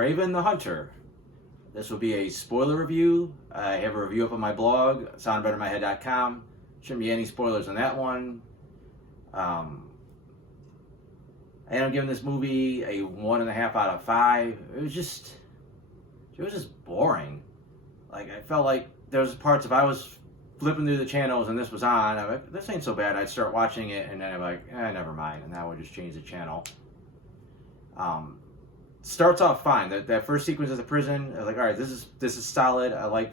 Kraven the Hunter. This will be a spoiler review. I have a review up on my blog, soundbettermyhead.com. Shouldn't be any spoilers on that one. I ended up giving this movie a 1.5 out of 5. It was just boring. Like, I felt like there was parts, if I was flipping through the channels and this was on, I'm like, this ain't so bad. I'd start watching it and then I'm like, never mind. And I would just change the channel. Starts off fine. That first sequence at the prison, I was like, all right, this is solid. I like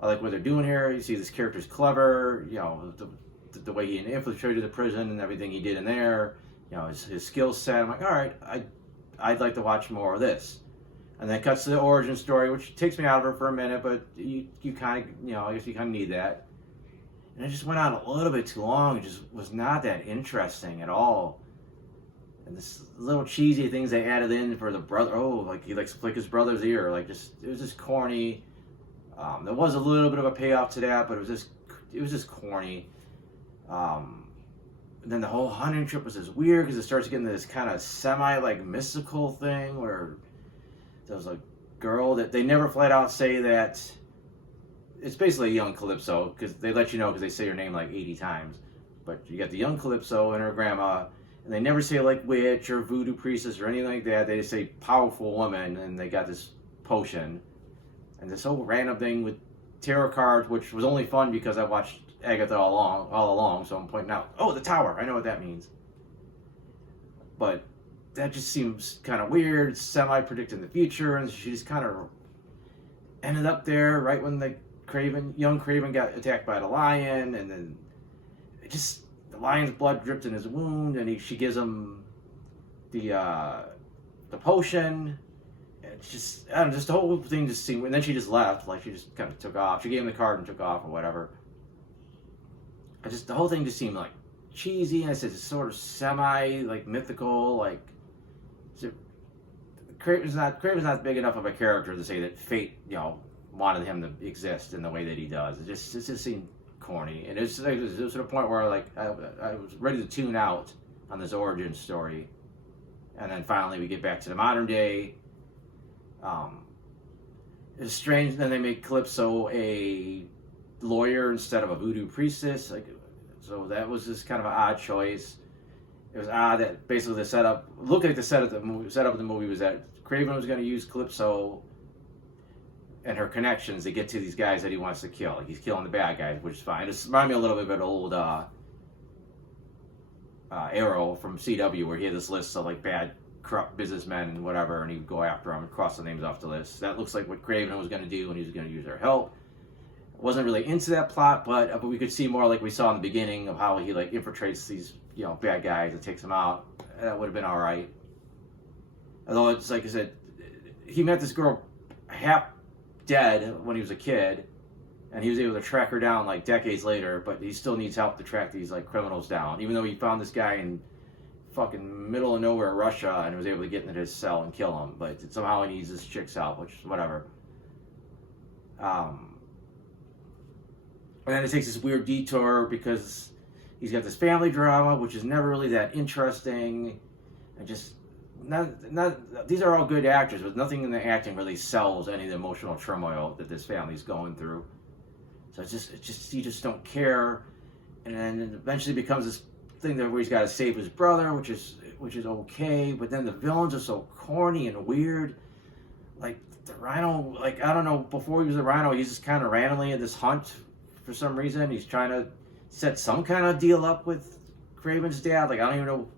what they're doing here. You see this character's clever. You know, the way he infiltrated the prison and everything he did in there. You know, his skill set. I'm like, all right, I'd like to watch more of this. And then it cuts to the origin story, which takes me out of it for a minute, but you kind of, you know, I guess you kind of need that. And it just went on a little bit too long. It just was not that interesting at all. And this little cheesy things they added in for the brother. Oh, like he likes to flick his brother's ear. Like, just, it was just corny. There was a little bit of a payoff to that, but it was just corny. And then the whole hunting trip was just weird because it starts getting this kind of semi like mystical thing where there was a girl that they never flat out say that it's basically a young Calypso, because they let you know because they say her name like 80 times. But you got the young Calypso and her grandma. And they never say like witch or voodoo priestess or anything like that. They just say powerful woman, and they got this potion. And this whole random thing with tarot cards, which was only fun because I watched Agatha all along. So I'm pointing out, oh, the tower. I know what that means. But that just seems kind of weird, semi-predicting the future, and she just kind of ended up there right when the young Kraven got attacked by the lion, and then it just... the lion's blood dripped in his wound, and she gives him the potion. It's just, I don't know, just the whole thing just seemed, and then she just left, like she just kind of took off. She gave him the card and took off or whatever. The whole thing just seemed like cheesy, and I said it's sort of semi, like mythical, like, Kraven's not big enough of a character to say that fate, you know, wanted him to exist in the way that he does. It just seemed corny, and it was to the point where like I was ready to tune out on this origin story, and then finally we get back to the modern day. It's strange. Then they make Calypso a lawyer instead of a voodoo priestess. Like, so that was just kind of an odd choice. It was odd that basically the setup looked like the setup of the movie was that Kraven was going to use Calypso and her connections to get to these guys that he wants to kill. Like, he's killing the bad guys, which is fine. It reminded me a little bit of an old Arrow from CW, where he had this list of like bad, corrupt businessmen and whatever, and he'd go after them and cross the names off the list. That looks like what Kraven was going to do, and he was going to use their help. Wasn't really into that plot, but we could see more like we saw in the beginning of how he like infiltrates these, you know, bad guys and takes them out. That would have been all right. Although it's like I said, he met this girl half dead when he was a kid, and he was able to track her down like decades later, but he still needs help to track these like criminals down, even though he found this guy in fucking middle of nowhere Russia and was able to get into his cell and kill him, but somehow he needs this chick's help, which is whatever. And then it takes this weird detour because he's got this family drama, which is never really that interesting, and just these are all good actors, but nothing in the acting really sells any of the emotional turmoil that this family's going through. So it's just you just don't care, and then it eventually becomes this thing where he's got to save his brother, which is okay, but then the villains are so corny and weird. Like the Rhino, like I don't know, before he was the Rhino, he's just kind of randomly in this hunt for some reason. He's trying to set some kind of deal up with Kraven's dad. Like I don't even know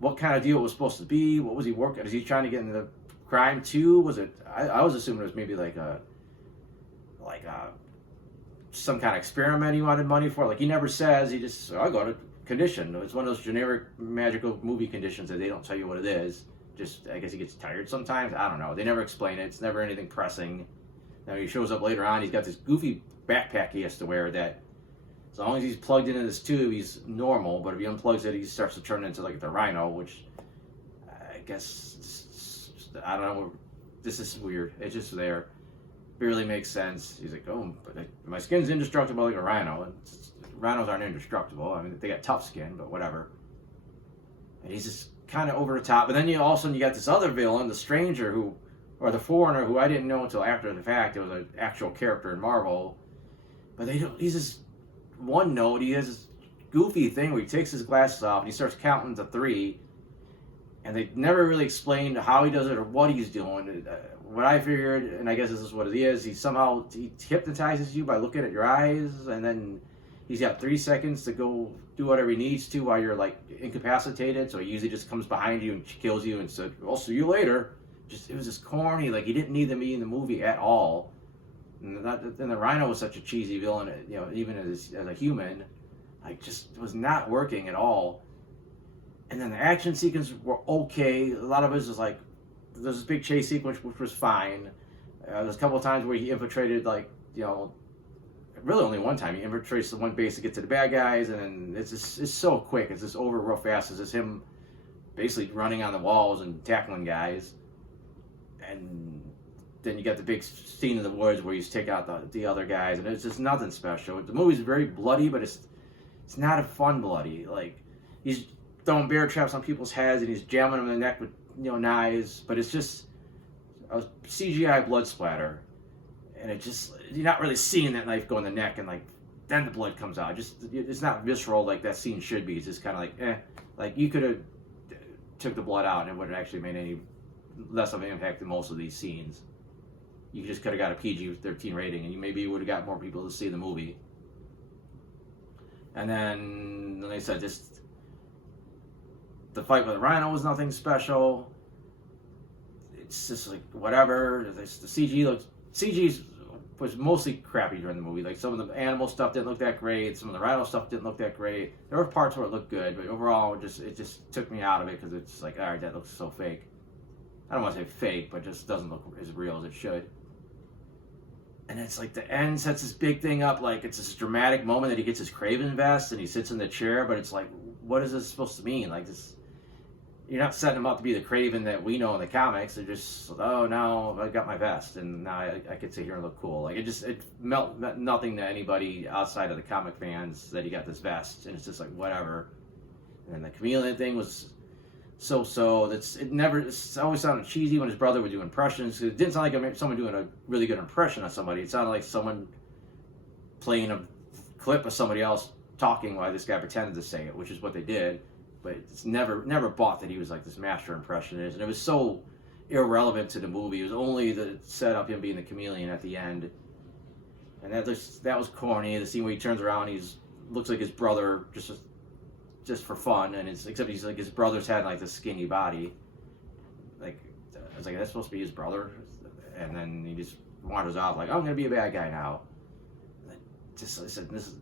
what kind of deal it was supposed to be. What was he working? Is he trying to get into crime too? Was it? I was assuming it was maybe like a some kind of experiment he wanted money for. Like he never says. He just, I got a condition. It's one of those generic magical movie conditions that they don't tell you what it is. Just, I guess he gets tired sometimes. I don't know. They never explain it. It's never anything pressing. Now he shows up later on. He's got this goofy backpack he has to wear that, as long as he's plugged into this tube, he's normal. But if he unplugs it, he starts to turn into like the Rhino, which I guess, I don't know. This is weird. It's just there. Barely makes sense. He's like, oh, but my skin's indestructible like a Rhino. Rhinos aren't indestructible. I mean, they got tough skin, but whatever. And he's just kind of over the top. But then all of a sudden you got this other villain, the Stranger, or the Foreigner, who I didn't know until after the fact, it was an actual character in Marvel. But they don't. He's just one note. He has this goofy thing where he takes his glasses off and he starts counting to 3, and they never really explained how he does it or what he's doing. What I figured, and I guess this is what it is, he hypnotizes you by looking at your eyes, and then he's got 3 seconds to go do whatever he needs to while you're like incapacitated. So he usually just comes behind you and kills you and said, "I'll see you later." It was just corny. Like, he didn't need to be in the movie at all. And the Rhino was such a cheesy villain, you know, even as a human, like, just was not working at all. And then the action sequences were okay. A lot of it was like, there's this big chase sequence which was fine. There's a couple of times where he infiltrated, like, you know, really only one time he infiltrates the one base to get to the bad guys, and then it's so quick. It's just over real fast. It's just him basically running on the walls and tackling guys. And then you got the big scene in the woods where he's take out the other guys, and it's just nothing special. The movie's very bloody, but it's not a fun bloody. Like, he's throwing bear traps on people's heads and he's jamming them in the neck with, you know, knives, but it's just a CGI blood splatter, and it just, you're not really seeing that knife go in the neck and like then the blood comes out. It's not visceral like that scene should be. It's just kind of like like you could have took the blood out and it wouldn't actually made any less of an impact than most of these scenes. You just could have got a PG-13 rating, and you maybe would have got more people to see the movie. And then, like I said, just the fight with the Rhino was nothing special. It's just like whatever. The CG was mostly crappy during the movie. Like, some of the animal stuff didn't look that great. Some of the Rhino stuff didn't look that great. There were parts where it looked good, but overall, it just took me out of it, because it's just like, all right, that looks so fake. I don't want to say fake, but it just doesn't look as real as it should. And it's like the end sets this big thing up, like it's this dramatic moment that he gets his Kraven vest and he sits in the chair, but it's like, what is this supposed to mean? Like, this, you're not setting him up to be the Kraven that we know in the comics. They're just, oh, now I got my vest and now I can sit here and look cool. Like, it meant nothing to anybody outside of the comic fans that he got this vest, and it's just like, whatever. And the chameleon thing was so. It always sounded cheesy when his brother would do impressions. It didn't sound like someone doing a really good impression of somebody. It sounded like someone playing a clip of somebody else talking while this guy pretended to say it, which is what they did. But it's never bought that he was like this master impressionist, and it was so irrelevant to the movie. It was only the set up him being the chameleon at the end, and that was corny. The scene where he turns around, looks like his brother, just for fun, and except he's like, his brother's had like this skinny body. Like, I was like, that's supposed to be his brother, and then he just wanders off like, I'm gonna be a bad guy now. And I said, this is.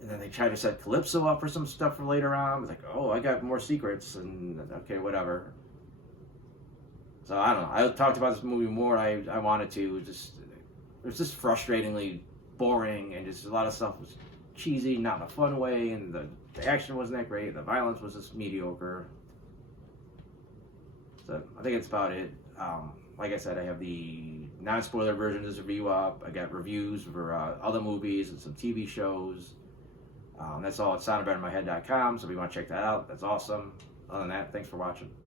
And then they tried to set Calypso up for some stuff for later on. I was like, oh, I got more secrets, and okay, whatever. So I don't know. I talked about this movie more than I wanted to. It was just frustratingly boring, and just a lot of stuff was cheesy, not in a fun way, and the action wasn't that great. The violence was just mediocre. So I think that's about it. Like I said, I have the non-spoiler version of this review up. I got reviews for other movies and some TV shows. That's all at soundedbettermyhead.com, so if you want to check that out, that's awesome. Other than that, thanks for watching.